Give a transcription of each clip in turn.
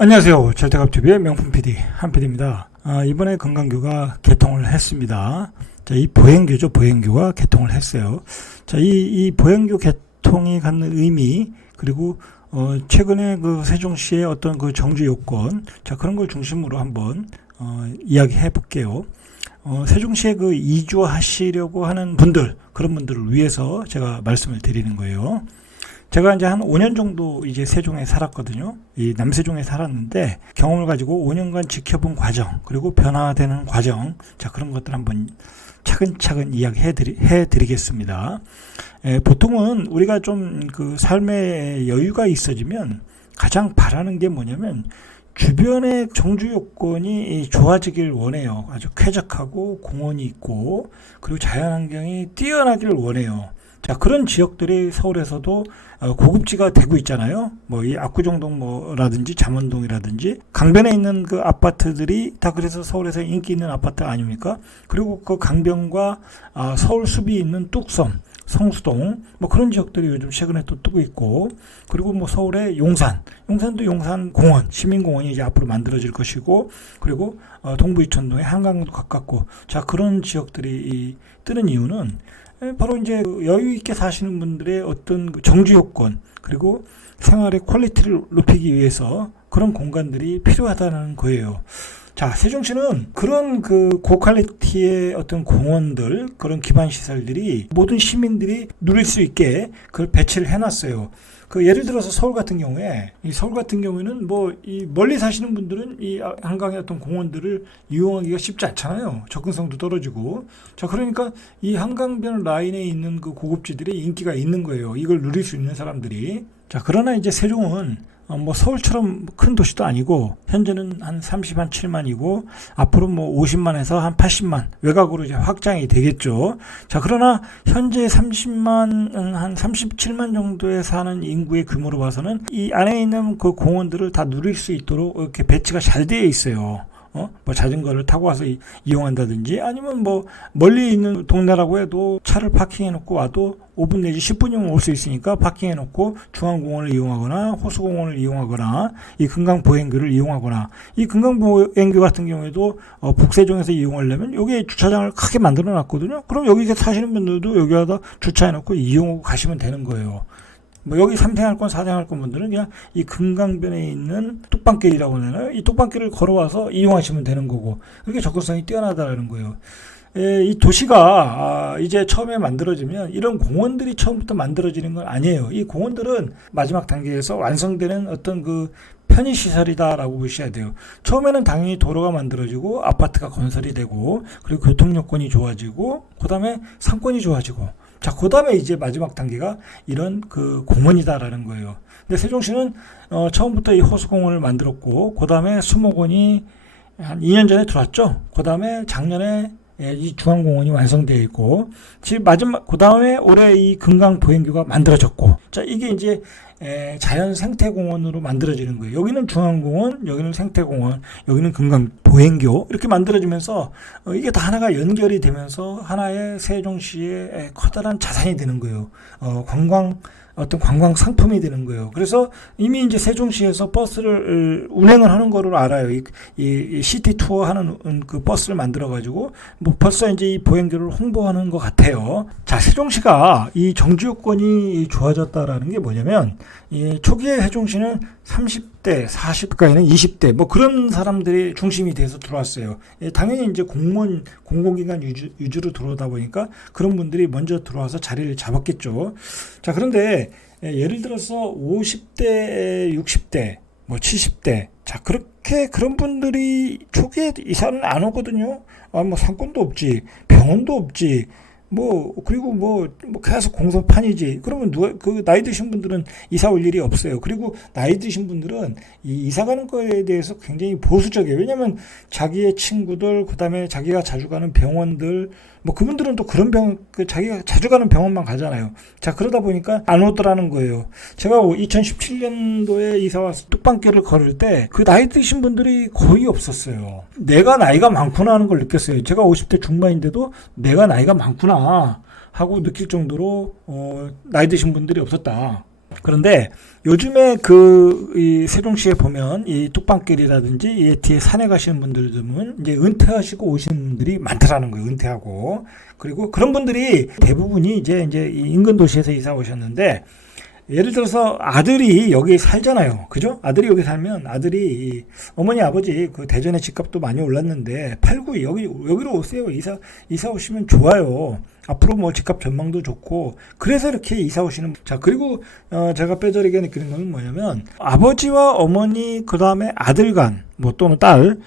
안녕하세요. 절대갑TV의 명품 PD 한PD입니다. 이번에 건강교가 개통을 했습니다. 자, 이 보행교죠. 보행교가 개통을 했어요. 자, 이 보행교 개통이 갖는 의미, 그리고 최근에 그 세종시의 어떤 그 정주 요건, 자, 그런 걸 중심으로 한번 이야기해 볼게요. 세종시에 그 이주하시려고 하는 분들, 그런 분들을 위해서 제가 말씀을 드리는 거예요. 제가 이제 한 5년 정도 이제 세종에 살았거든요. 이 남세종에 살았는데 경험을 가지고 5년간 지켜본 과정, 그리고 변화되는 과정, 자, 그런 것들 한번 차근차근 이야기해 드리겠습니다. 보통은 우리가 좀 그 삶의 여유가 있어지면 가장 바라는 게 뭐냐면 주변의 정주 요건이 좋아지길 원해요. 아주 쾌적하고 공원이 있고, 그리고 자연환경이 뛰어나길 원해요. 자, 그런 지역들이 서울에서도 고급지가 되고 있잖아요. 뭐 이 압구정동 뭐라든지 잠원동이라든지 강변에 있는 그 아파트들이 다 그래서 서울에서 인기 있는 아파트 아닙니까? 그리고 그 강변과 서울 숲이 있는 뚝섬, 성수동, 뭐 그런 지역들이 요즘 최근에 또 뜨고 있고, 그리고 뭐 서울의 용산도 용산공원, 시민공원이 이제 앞으로 만들어질 것이고, 그리고 동부 이천동에 한강도 가깝고, 자, 그런 지역들이 뜨는 이유는 바로 이제 여유 있게 사시는 분들의 어떤 정주 요건, 그리고 생활의 퀄리티를 높이기 위해서 그런 공간들이 필요하다는 거예요. 자, 세종시는 그런 그 고퀄리티의 어떤 공원들, 그런 기반 시설들이 모든 시민들이 누릴 수 있게 그걸 배치를 해놨어요. 그 예를 들어서 서울 같은 경우에는 뭐 이 멀리 사시는 분들은 이 한강의 어떤 공원들을 이용하기가 쉽지 않잖아요. 접근성도 떨어지고. 자, 그러니까 이 한강변 라인에 있는 그 고급지들이 인기가 있는 거예요. 이걸 누릴 수 있는 사람들이. 자, 그러나 이제 세종은 뭐 서울처럼 큰 도시도 아니고 현재는 한 37만이고 앞으로 뭐 50만에서 한 80만 외곽으로 이제 확장이 되겠죠. 자, 그러나 현재 30만 한 37만 정도에 사는 인구의 규모로 봐서는 이 안에 있는 그 공원들을 다 누릴 수 있도록 이렇게 배치가 잘 되어 있어요. 뭐 자전거를 타고 와서 이용한다든지, 아니면 뭐 멀리 있는 동네라고 해도 차를 파킹해 놓고 와도 5분 내지 10분이면 올 수 있으니까 파킹해 놓고 중앙공원을 이용하거나 호수공원을 이용하거나 이 금강보행교를 이용하거나, 이 금강보행교 같은 경우에도 북세종에서 이용하려면 여기에 주차장을 크게 만들어 놨거든요. 그럼 여기 사시는 분들도 여기다 주차해 놓고 이용하고 가시면 되는 거예요. 뭐 여기 3생활권, 4생활권 분들은 그냥 이 금강변에 있는 뚝방길이라고 하나요? 이 뚝방길을 걸어와서 이용하시면 되는 거고, 그렇게 접근성이 뛰어나다는 거예요. 이 도시가 이제 처음에 만들어지면 이런 공원들이 처음부터 만들어지는 건 아니에요. 이 공원들은 마지막 단계에서 완성되는 어떤 그 편의시설이다라고 보셔야 돼요. 처음에는 당연히 도로가 만들어지고 아파트가 건설이 되고, 그리고 교통요건이 좋아지고, 그 다음에 상권이 좋아지고, 자, 그 다음에 이제 마지막 단계가 이런 그 공원이다라는 거예요. 근데 세종시는 처음부터 이 호수공원을 만들었고, 그 다음에 수목원이 한 2년 전에 들어왔죠. 그 다음에 작년에 이 중앙공원이 완성되어 있고, 지금 마지막, 그 다음에 올해 이 금강보행교가 만들어졌고, 자, 이게 이제 자연 생태공원으로 만들어지는 거예요. 여기는 중앙공원, 여기는 생태공원, 여기는 금강보행교, 이렇게 만들어지면서 이게 다 하나가 연결이 되면서 하나의 세종시의 커다란 자산이 되는 거예요. 어떤 관광 상품이 되는 거예요. 그래서 이미 이제 세종시에서 버스를 운행을 하는 거를 알아요. 이 시티 투어 하는 그 버스를 만들어가지고 뭐 벌써 이제 이 보행교를 홍보하는 것 같아요. 자, 세종시가 이 정주 요건이 좋아졌다라는 게 뭐냐면, 이 초기에 세종시는 30대, 40대까지는 20대 뭐 그런 사람들이 중심이 돼서 들어왔어요. 당연히 이제 공공기관 위주로 들어오다 보니까 그런 분들이 먼저 들어와서 자리를 잡았겠죠. 자, 그런데 예를 들어서 50대, 60대, 뭐 70대, 자, 그렇게 그런 분들이 초기에 이사는 안 오거든요. 뭐 상권도 없지, 병원도 없지, 그리고 계속 공사판이지. 그러면 그 나이 드신 분들은 이사 올 일이 없어요. 그리고 나이 드신 분들은 이 이사 가는 거에 대해서 굉장히 보수적이에요. 왜냐면 자기의 친구들, 그 다음에 자기가 자주 가는 병원들, 뭐 그분들은 또 그런 자기가 자주 가는 병원만 가잖아요. 자, 그러다 보니까 안 오더라는 거예요. 제가 2017년도에 이사 와서 뚝방길을 걸을 때 그 나이 드신 분들이 거의 없었어요. 내가 나이가 많구나 하는 걸 느꼈어요. 제가 50대 중반인데도 내가 나이가 많구나 하고 느낄 정도로 나이 드신 분들이 없었다. 그런데 요즘에 이 세종시에 보면 이 뚝방길이라든지 이 뒤에 산에 가시는 분들은 이제 은퇴하시고 오시는 분들이 많더라는 거예요. 은퇴하고. 그리고 그런 분들이 대부분이 이제 이 인근 도시에서 이사 오셨는데, 예를 들어서 아들이 여기 살잖아요. 그죠? 아들이 여기 살면 아들이 어머니 아버지 그 대전의 집값도 많이 올랐는데 팔고 여기로 오세요. 이사 오시면 좋아요. 앞으로 뭐 집값 전망도 좋고 그래서 이렇게 이사 오시는. 자, 그리고 제가 뼈저리게 느끼는 건 뭐냐면 아버지와 어머니 그다음에 아들 간 뭐 또는 딸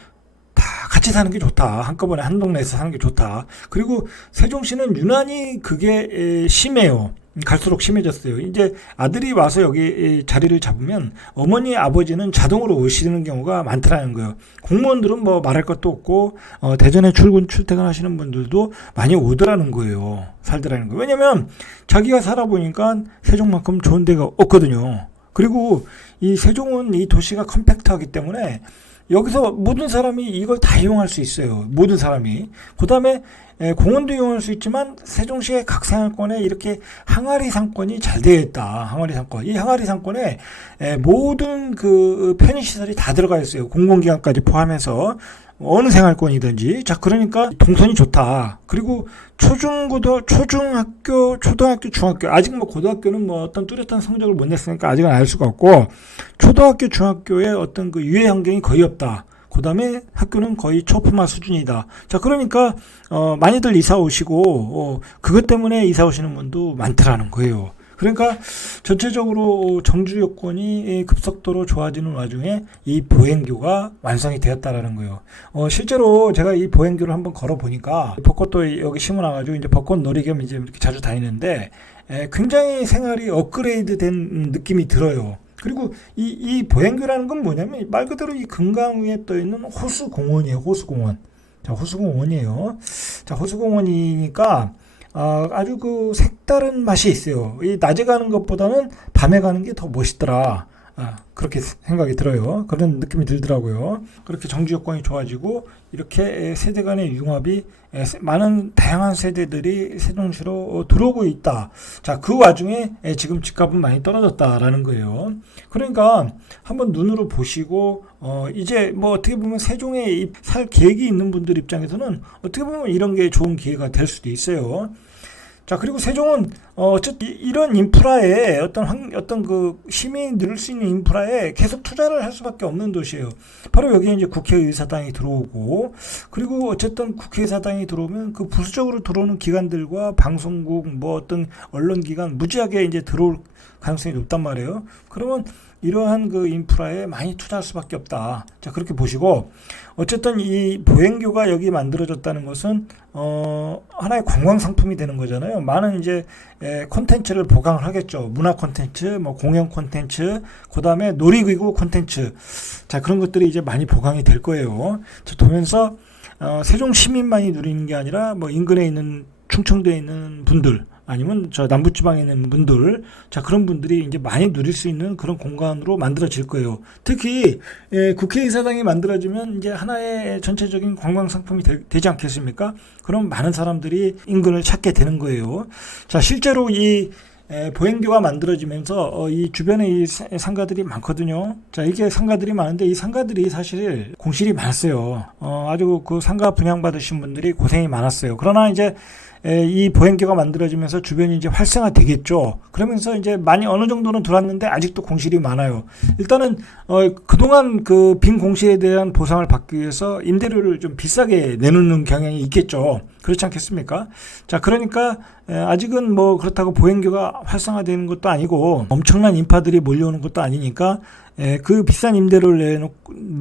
다 같이 사는 게 좋다. 한꺼번에 한 동네에서 사는 게 좋다. 그리고 세종시는 유난히 그게 심해요. 갈수록 심해졌어요. 이제 아들이 와서 여기 자리를 잡으면 어머니 아버지는 자동으로 오시는 경우가 많더라는 거예요. 공무원들은 뭐 말할 것도 없고 대전에 출퇴근하시는 분들도 많이 오더라는 거예요. 살더라는 거예요. 왜냐면 자기가 살아보니까 세종만큼 좋은 데가 없거든요. 그리고 이 세종은 이 도시가 컴팩트하기 때문에 여기서 모든 사람이 이걸 다 이용할 수 있어요. 모든 사람이. 그 다음에 공원도 이용할 수 있지만 세종시의 각 생활권에 이렇게 항아리 상권이 잘 되어 있다. 항아리 상권. 이 항아리 상권에 모든 그 편의시설이 다 들어가 있어요. 공공기관까지 포함해서. 어느 생활권이든지. 자, 그러니까 동선이 좋다. 그리고 초중학교, 초등학교, 중학교. 아직 뭐 고등학교는 뭐 어떤 뚜렷한 성적을 못 냈으니까 아직은 알 수가 없고, 초등학교, 중학교에 어떤 그 유해 환경이 거의 없다. 그 다음에 학교는 거의 초품화 수준이다. 자, 그러니까, 많이들 이사 오시고, 그것 때문에 이사 오시는 분도 많더라는 거예요. 그러니까 전체적으로 정주 여건이 급속도로 좋아지는 와중에 이 보행교가 완성이 되었다라는 거예요. 실제로 제가 이 보행교를 한번 걸어 보니까 벚꽃도 여기 심어놔가지고 이제 벚꽃 놀이 겸 이제 이렇게 자주 다니는데 굉장히 생활이 업그레이드된 느낌이 들어요. 그리고 이 보행교라는 건 뭐냐면 말 그대로 이 금강 위에 떠 있는 호수공원이에요. 호수공원. 자, 호수공원이에요. 자, 호수공원이니까 아주 그 색다른 맛이 있어요. 이 낮에 가는 것보다는 밤에 가는 게 더 멋있더라. 그렇게 생각이 들어요. 그런 느낌이 들더라고요. 그렇게 정주 여건이 좋아지고 이렇게 세대 간의 융합이 많은 다양한 세대들이 세종시로 들어오고 있다. 자, 그 와중에 지금 집값은 많이 떨어졌다라는 거예요. 그러니까 한번 눈으로 보시고 이제 뭐 어떻게 보면 세종에 살 계획이 있는 분들 입장에서는 어떻게 보면 이런 게 좋은 기회가 될 수도 있어요. 자, 그리고 세종은 어쨌든 이런 인프라에 어떤 그 시민이 누릴 수 있는 인프라에 계속 투자를 할 수밖에 없는 도시예요. 바로 여기에 이제 국회의사당이 들어오고, 그리고 어쨌든 국회의사당이 들어오면 그 부수적으로 들어오는 기관들과 방송국 뭐 어떤 언론기관 무지하게 이제 들어올 가능성이 높단 말이에요. 그러면 이러한 그 인프라에 많이 투자할 수밖에 없다. 자, 그렇게 보시고, 어쨌든 이 보행교가 여기 만들어졌다는 것은 하나의 관광 상품이 되는 거잖아요. 많은 이제 콘텐츠를 보강을 하겠죠. 문화 콘텐츠, 뭐 공연 콘텐츠, 그다음에 놀이기구 콘텐츠. 자, 그런 것들이 이제 많이 보강이 될 거예요. 자, 보면서 세종 시민만이 누리는 게 아니라 뭐 인근에 있는 충청도에 있는 분들, 아니면 저 남부지방에 있는 분들, 자, 그런 분들이 이제 많이 누릴 수 있는 그런 공간으로 만들어질 거예요. 특히 국회의사당이 만들어지면 이제 하나의 전체적인 관광 상품이 되지 않겠습니까? 그럼 많은 사람들이 인근을 찾게 되는 거예요. 자, 실제로 이 보행교가 만들어지면서 이 주변에 이 상가들이 많거든요. 자, 이게 상가들이 많은데 이 상가들이 사실 공실이 많았어요. 아주 그 상가 분양받으신 분들이 고생이 많았어요. 그러나 이제 이 보행교가 만들어지면서 주변이 이제 활성화 되겠죠. 그러면서 이제 많이 어느 정도는 들어왔는데 아직도 공실이 많아요. 일단은 그동안 그 빈 공실에 대한 보상을 받기 위해서 임대료를 좀 비싸게 내놓는 경향이 있겠죠. 그렇지 않겠습니까? 자, 그러니까 아직은 뭐 그렇다고 보행교가 활성화되는 것도 아니고 엄청난 인파들이 몰려오는 것도 아니니까 그 비싼 임대료를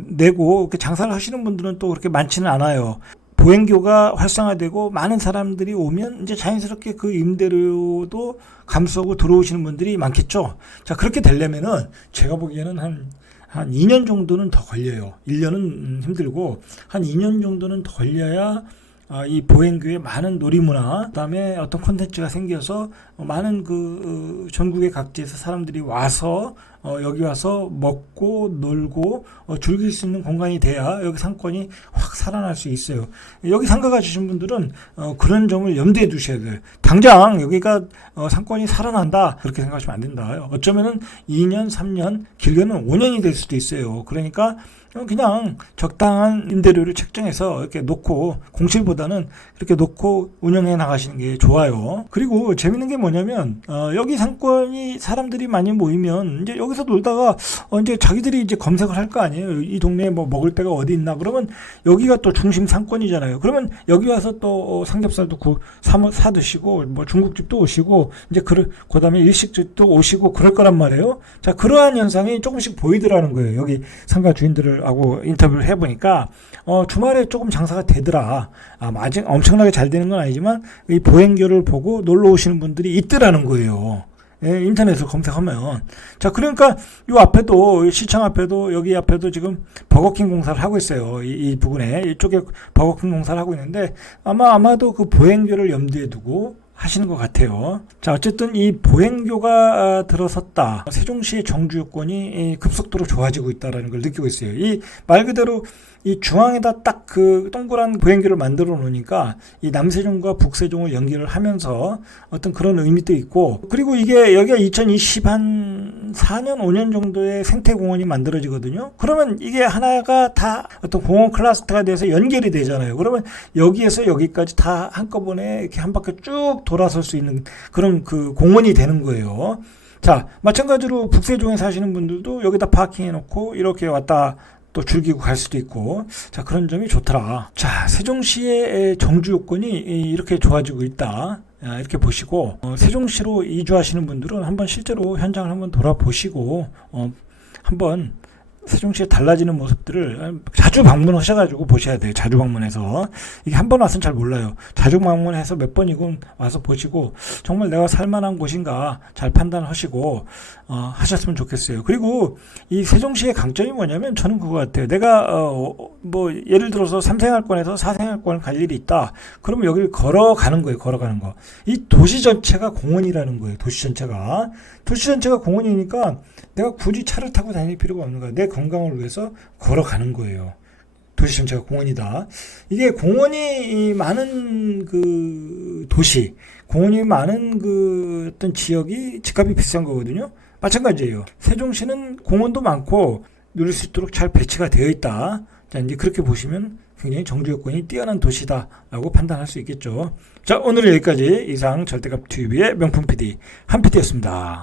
내고 장사를 하시는 분들은 또 그렇게 많지는 않아요. 보행교가 활성화되고 많은 사람들이 오면 이제 자연스럽게 그 임대료도 감수하고 들어오시는 분들이 많겠죠. 자, 그렇게 되려면은 제가 보기에는 한 2년 정도는 더 걸려요. 1년은 힘들고 한 2년 정도는 더 걸려야 이 보행교에 많은 놀이문화, 그다음에 어떤 콘텐츠가 생겨서 많은 그 전국의 각지에서 사람들이 와서 여기 와서 먹고 놀고 즐길 수 있는 공간이 돼야 여기 상권이 확 살아날 수 있어요. 여기 상가 가주신 분들은 그런 점을 염두에 두셔야 돼요. 당장 여기가 상권이 살아난다 그렇게 생각하시면 안 된다. 어쩌면은 2년, 3년, 길게는 5년이 될 수도 있어요. 그러니까 그냥 적당한 임대료를 책정해서 이렇게 놓고 공실보다는 이렇게 놓고 운영해 나가시는 게 좋아요. 그리고 재밌는 게 뭐냐면 여기 상권이 사람들이 많이 모이면 이제 여기서 놀다가 이제 자기들이 이제 검색을 할 거 아니에요. 이 동네에 뭐 먹을 데가 어디 있나. 그러면 여기가 또 중심 상권이잖아요. 그러면 여기 와서 또 삼겹살도 사 드시고 뭐 중국집도 오시고 이제 그다음에 일식집도 오시고 그럴 거란 말이에요. 자, 그러한 현상이 조금씩 보이더라는 거예요. 여기 상가 주인들을 하고 인터뷰를 해보니까 주말에 조금 장사가 되더라. 아직 엄청나게 잘 되는 건 아니지만 이 보행교를 보고 놀러 오시는 분들이 있더라는 거예요. 예, 인터넷으로 검색하면. 자, 그러니까 이 앞에도 시청 앞에도 여기 앞에도 지금 버거킹 공사를 하고 있어요. 이 부분에 이쪽에 버거킹 공사를 하고 있는데 아마도 그 보행교를 염두에 두고 하시는 것 같아요. 자, 어쨌든 이 보행교가 들어섰다. 세종시의 정주 여건이 급속도로 좋아지고 있다는 걸 느끼고 있어요. 이 말 그대로 이 중앙에다 딱 그 동그란 보행교를 만들어 놓으니까 이 남세종과 북세종을 연결을 하면서 어떤 그런 의미도 있고, 그리고 이게 여기가 2024년 5년 정도의 생태공원이 만들어지거든요. 그러면 이게 하나가 다 어떤 공원 클러스터가 돼서 연결이 되잖아요. 그러면 여기에서 여기까지 다 한꺼번에 이렇게 한 바퀴 쭉 돌아설 수 있는 그런 그 공원이 되는 거예요. 자, 마찬가지로 북세종에 사시는 분들도 여기다 파킹해 놓고 이렇게 왔다 또 즐기고 갈 수도 있고, 자, 그런 점이 좋더라. 자, 세종시의 정주 요건이 이렇게 좋아지고 있다. 이렇게 보시고, 세종시로 이주하시는 분들은 한번 실제로 현장을 한번 돌아보시고, 한번 세종시에 달라지는 모습들을 자주 방문하셔가지고 보셔야 돼요. 자주 방문해서. 이게 한 번 와서는 잘 몰라요. 자주 방문해서 몇 번이건 와서 보시고 정말 내가 살만한 곳인가 잘 판단하시고 하셨으면 좋겠어요. 그리고 이 세종시의 강점이 뭐냐면 저는 그거 같아요. 내가 뭐 예를 들어서 3생활권에서 4생활권을 갈 일이 있다. 그러면 여기를 걸어가는 거예요. 걸어가는 거. 이 도시 전체가 공원이라는 거예요. 도시 전체가 공원이니까 내가 굳이 차를 타고 다닐 필요가 없는 거야. 내 건강을 위해서 걸어가는 거예요. 도시 전체가 공원이다. 이게 공원이 많은 그 도시, 공원이 많은 그 어떤 지역이 집값이 비싼 거거든요. 마찬가지예요. 세종시는 공원도 많고 누릴 수 있도록 잘 배치가 되어 있다. 자, 이제 그렇게 보시면 굉장히 정주 여건이 뛰어난 도시다라고 판단할 수 있겠죠. 자, 오늘은 여기까지 이상 절대값 TV의 명품 PD 한 PD였습니다.